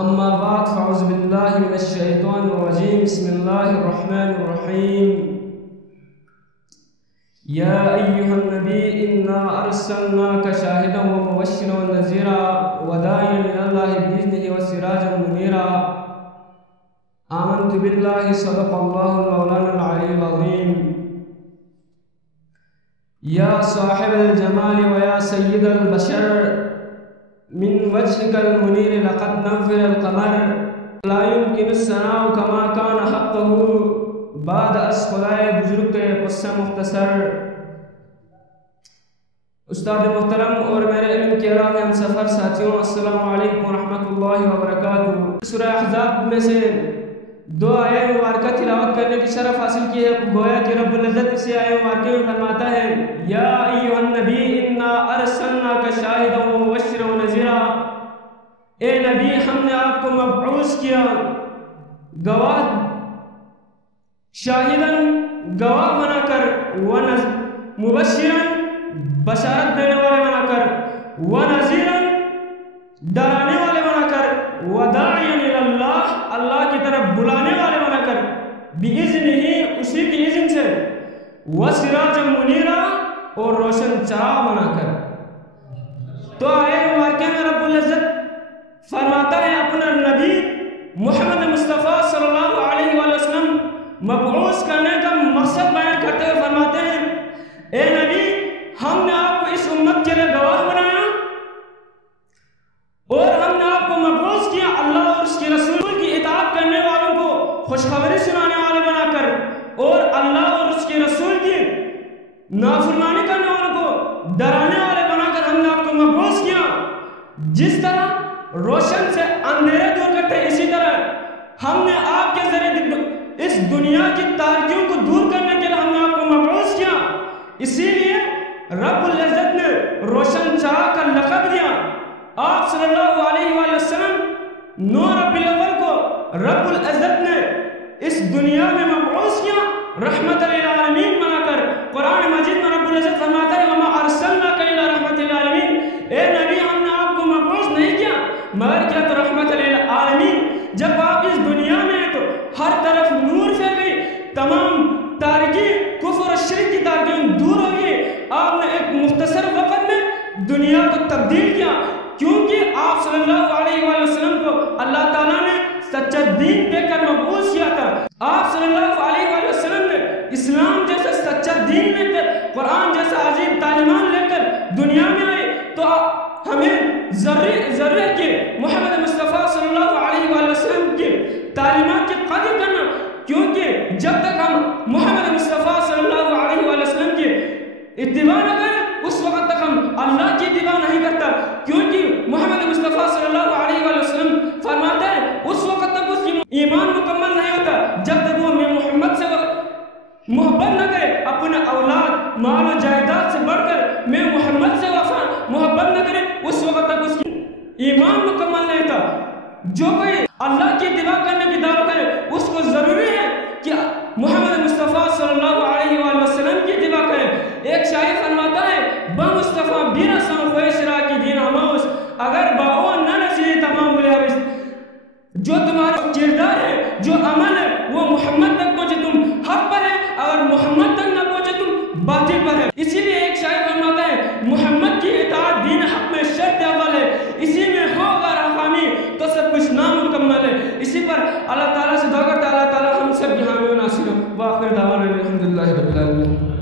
أما بعد فأعوذ بالله من الشيطان الرجيم. بسم الله الرحمن الرحيم. يا أيها النبي إنا أرسلناك شاهدا ومبشرا ونذيرا وداعيا إلى الله بإذنه وسراجا منيرا. آمنت بالله صدق الله مولانا العلي العظيم. يا صاحب الجمال ويا سيد البشر من وجهك المنير لقد نفر القمر لا يمكن الثناء كما كان حقه بعد اسخلائے بزرگ کے قصہ مختصر. استاد محترم اور میرے علم کے راہ ہم سفر ساتھیوں، السلام علیکم ورحمۃ اللہ وبرکاتہ. سورہ احزاب میں سے 2 آیات مبارکہ تلاوت کرنے کی شرف حاصل کی ہے. گویا کہ رب العزت اسی آیت مبارکہ میں فرماتا ہے یا ایھا النبی انا ارسلناک شاہدا ومبشرا ونذیرا. اے نبی، ہم نے آپ کو مبعوث کیا گواہ، شاہدن گواہ بنا کر، مبشرن بشارت دینے والے بنا کر، ونذیرن ڈرانے والے بنا کر، وداعیا الی اللہ اللہ کی طرف بلانے والے بنا کر، بِإِذْنِهِ اسی کی اذن سے، وَسِرَاجًا مُنِيرًا اور روشن چراغ بنا کر. تو آیت مبارکہ میں رب العزت فرماتا ہے اپنا نبی محمد مصطفیٰ صلی اللہ علیہ وآلہ وسلم مبعوث کرنے کا مقصد بیان کرتے ہوئے فرماتے ہیں اے نبی، ہم نے آپ کو اس امت کے لیے گواہ بنایا اور ہم نے آپ کو مبعوث کیا اللہ اور اس کے رسول کی اطاعت کرنے والوں کو خوشخبری سنانے والے بنا کر، اور اللہ اور اس کے رسول کی نافرمانی کرنے والوں کو ڈرانے والے بنا کر ہم نے آپ کو مبعوث کیا. جس طرح روشن سے اندھیرے دور کرتے اسی طرح ہم نے آپ کے ذریعے اس دنیا کی تاریکیوں کو دور کرنے کے لیے ہم نے آپ کو مبعوث کیا. اسی لیے رب العزت نے روشن چراغ کا لقب دیا. آپ صلی اللہ علیہ وآلہ وسلم 9 ربیع الاول کو رب العزت نے اس دنیا میں مبعوث کیا رحمت للعالمین بنا کر. قرآن مجید میں رب العزت فرماتا ہے وما ارسلناک الا رحمت للعالمین. اے نبی، ہم نے آپ کو مبعوث نہیں کیا مگر کیا تو رحمت للعالمین. جب آپ اس دنیا میں ہیں تو ہر طرف نور پھیل گئی، تمام تاریکی کفر اور شرک کی تاریکیاں دور ہو گئی. آپ نے ایک مختصر وقت میں دنیا کو تبدیل کیا، کیونکہ آپ صلی اللہ علیہ وآلہ وسلم کو اللہ تعالیٰ نے سچا دین دے کر مبعوث کیا تھا. آپ صلی اللہ علیہ وآلہ وسلم نے اسلام جیسا سچا دین لے کر، قرآن جیسا عظیم تعلیمات لے کر دنیا میں آئے. تو ہمیں ضروری ہے کہ محمد مصطفیٰ صلی اللہ علیہ وآلہ وسلم کی تعلیمات کی قدر کرنا، کیونکہ جب تک ہم محمد مصطفیٰ صلی اللہ علیہ وآلہ وسلم کی اتباع نہ کریں اس وقت تک ہم اللہ کی اتباع نہیں کرتا. کیونکہ محمد مصطفیٰ صلی اللہ علیہ وآلہ وسلم فرماتا ہے اس وقت تک اس کی ایمان مکمل نہیں ہوتا جب تک وہ محمد سے محبت نہ کرے، اپنے اولاد مال و جائیداد سے بڑھ کر میں محمد سے محبت نہ کرے اس وقت تک اس کی ایمان مکمل نہیں ہوتا. جو کوئی اللہ کی اتباع کرنے کی دعوت کرے اس کو ضروری ہے کہ محمد مصطفیٰ صلی اللہ علیہ وآلہ وسلم کی اتباع کرے. ایک شاعر فرماتا ہے بمصطفیٰ بیرسان خویش را کی دین ہماس اگر باؤ نہ نصیح تمام بلیابس. جو تمہارا کردار ہے، جو عمل ہے وہ محمد تک پہنچے تم حق پر ہے، اگر محمد تک نہ پہنچے تم باطل پر ہے. اسی لیے ایک شاعر فرماتا ہے محمد کی اطاعت دین حق میں شرط اول ہے، اسی میں ہو اگر حامی تو سب کچھ نامکمل ہے. اسی پر اللہ تعالیٰ سے دعا کرتا ہے اللہ تعالیٰ ہم سب کی حامی و ناصر ہو. وآخر دعوانا الحمدللہ رب العالمین.